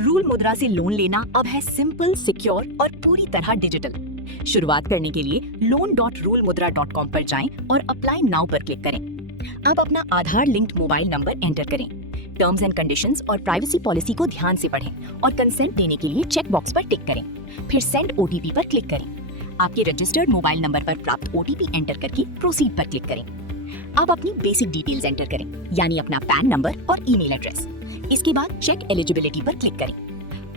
Rule मुद्रा से loan लेना अब है सिंपल, सिक्योर और पूरी तरह डिजिटल। शुरुआत करने के लिए loan.rulmudra.com पर जाएं और अप्लाई नाउ पर क्लिक करें। अब अपना आधार लिंक्ड मोबाइल नंबर एंटर करें। टर्म्स एंड कंडीशंस और प्राइवेसी पॉलिसी को ध्यान से पढ़ें और कंसेंट देने के लिए चेक बॉक्स पर टिक करें। फिर सेंड ओटीपी पर क्लिक करें। आपके रजिस्टर्ड मोबाइल नंबर पर प्राप्त ओटीपी एंटर करके प्रोसीड पर क्लिक करें। अब अपनी बेसिक डिटेल्स एंटर करें, यानी अपना पैन नंबर और ईमेल एड्रेस। इसके बाद चेक एलिजिबिलिटी पर क्लिक करें।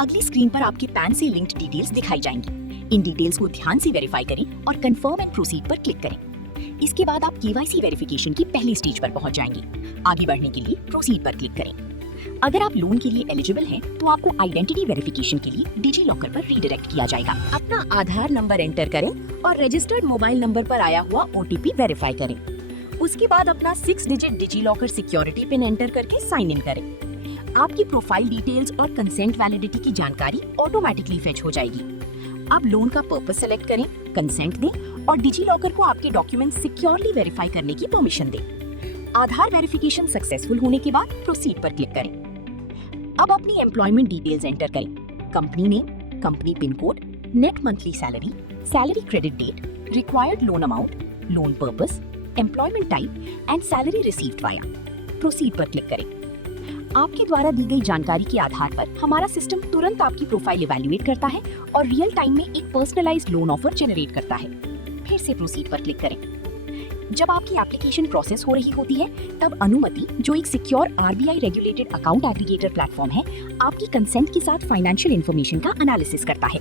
अगली स्क्रीन पर आपके पैन से लिंक्ड डिटेल्स दिखाई जाएंगी। इन डिटेल्स को ध्यान से वेरीफाई करें और कंफर्म एंड प्रोसीड पर क्लिक करें। इसके बाद आप केवाईसी वेरिफिकेशन की पहली स्टेज पर पहुंच जाएंगे। आगे बढ़ने के लिए प्रोसीड पर क्लिक करें। अगर आप लोन के लिए एलिजिबल हैं, तो आपको आइडेंटिटी वेरिफिकेशन के लिए डिजी लॉकर पर रीडायरेक्ट किया जाएगा। अपना आधार नंबर एंटर करें और रजिस्टर्ड मोबाइल नंबर पर आया हुआ ओटीपी वेरीफाई करें। उसके बाद अपना 6 digit digi locker security pin enter करके साइन इन करें। आपकी प्रोफाइल डिटेल्स और कंसेंट वैलिडिटी की जानकारी ऑटोमेटिकली फेच हो जाएगी। अब लोन का पर्पस सेलेक्ट करें, कंसेंट दें और डिजी लॉकर को आपके डॉक्यूमेंट सिक्योरली वेरीफाई करने की परमिशन दें। आधार वेरिफिकेशन सक्सेसफुल होने के बाद प्रोसीड पर क्लिक करें। अब अपनी एम्प्लॉयमेंट डिटेल्स एंटर करें। Company name, company pin code, net monthly salary, salary credit date, required loan amount, loan purpose, employment type and salary received via. Proceed पर क्लिक करें। आपके द्वारा दी गई जानकारी के आधार पर हमारा सिस्टम तुरंत आपकी प्रोफाइल इवैल्यूएट करता है और रियल टाइम में एक पर्सनलाइज्ड लोन ऑफर जनरेट करता है। फिर से प्रोसीड पर क्लिक करें। जब आपकी एप्लीकेशन प्रोसेस हो रही होती है, तब अनुमति, जो एक secure RBI regulated account aggregator platform है, आपकी कंसेंट के साथ फाइनेंशियल इन्फॉर्मेशन का एनालिसिस करता है।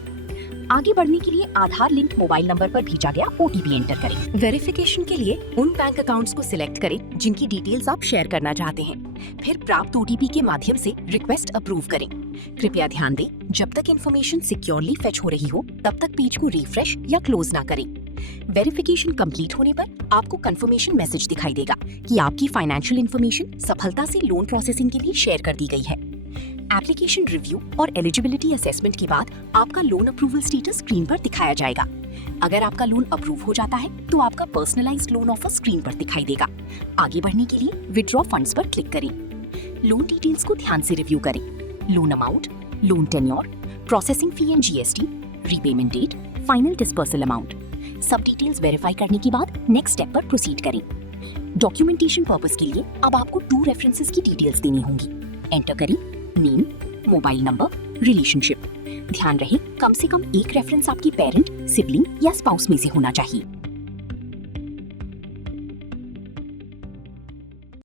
आगे बढ़ने के लिए आधार लिंक्ड मोबाइल नंबर पर भेजा गया ओटीपी एंटर करें। वेरिफिकेशन के लिए उन बैंक अकाउंट्स को सिलेक्ट करें जिनकी डिटेल्स आप शेयर करना चाहते हैं। फिर प्राप्त ओटीपी के माध्यम से रिक्वेस्ट अप्रूव करें। कृपया ध्यान दें, जब तक इन्फॉर्मेशन सिक्योरली फेच हो रही हो, तब तक पेज को रिफ्रेश या क्लोज ना करें। वेरिफिकेशन कंप्लीट होने पर आपको कंफर्मेशन मैसेज दिखाई देगा कि आपकी फाइनेंशियल इन्फॉर्मेशन सफलता से लोन प्रोसेसिंग के लिए शेयर कर दी गई है। एप्लीकेशन रिव्यू और एलिजिबिलिटी असेसमेंट के बाद आपका लोन अप्रूवल स्टेटस स्क्रीन पर दिखाया जाएगा। अगर आपका लोन अप्रूव हो जाता है, तो आपका पर्सनलाइज्ड लोन ऑफर स्क्रीन पर दिखाई देगा। आगे बढ़ने के लिए विड्रॉ फंड्स पर क्लिक करें। लोन डिटेल्स को ध्यान से रिव्यू करें। Loan amount, loan tenure, processing fee and GST, repayment date, final disbursal amount, सब डिटेल्स वेरीफाई करने के बाद नेक्स्ट स्टेप पर प्रोसीड करें। डॉक्यूमेंटेशन पर्पस के लिए अब आपको 2 रेफरेंसेस की डिटेल्स देनी होंगी। एंटर करें नेम, मोबाइल नंबर, रिलेशनशिप। ध्यान रहे, कम से कम एक रेफरेंस आपकी पेरेंट, सिबलिंग या स्पाउस में से होना चाहिए।